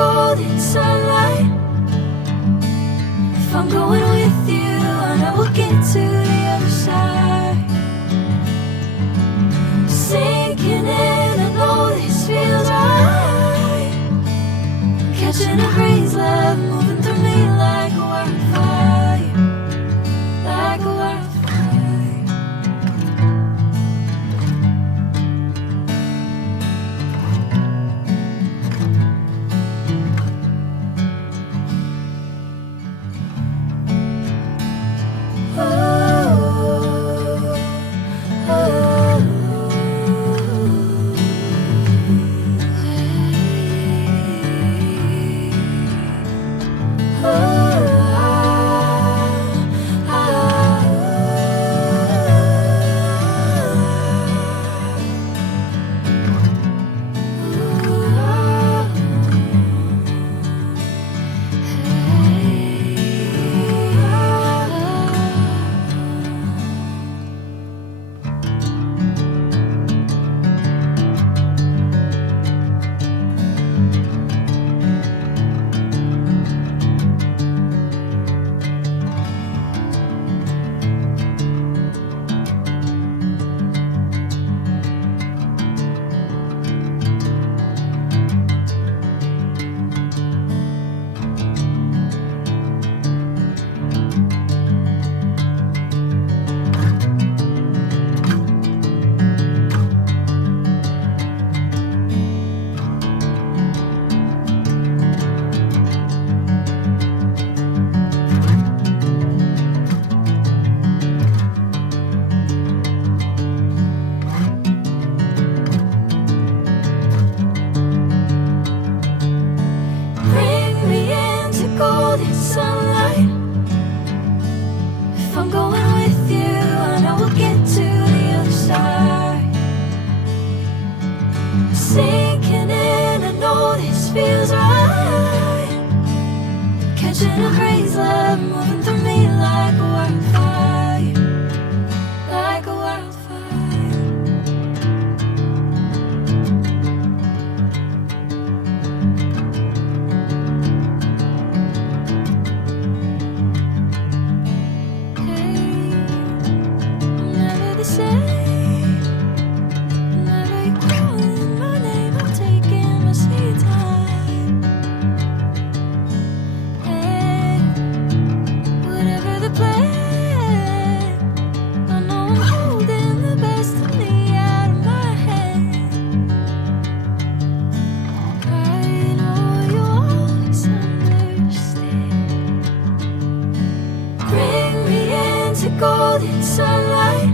golden sunlight. If I'm going with you, I know we'll get to the other side. Sinking in, I know this feels right. Catching a breeze, love moving through me like a wildfire, like a wildfire. Sunlight. If I'm going with you, I know we'll get to the other side. Sinking in, I know this feels right. Catching a breeze, love moving through me like a wildfire, like a wildfire. Golden sunlight.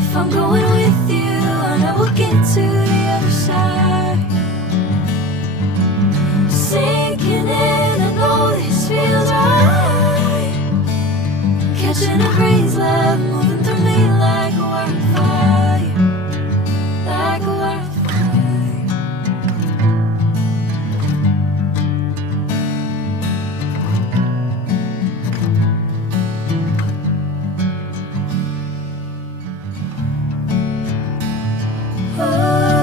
If I'm going with you, I know we'll get to the other side. Sinking in, I know this feels right. Catching a breeze, love moving through me like a wildfire, like a wildfire. Oh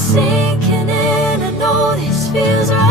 sinking in. I know this feels right.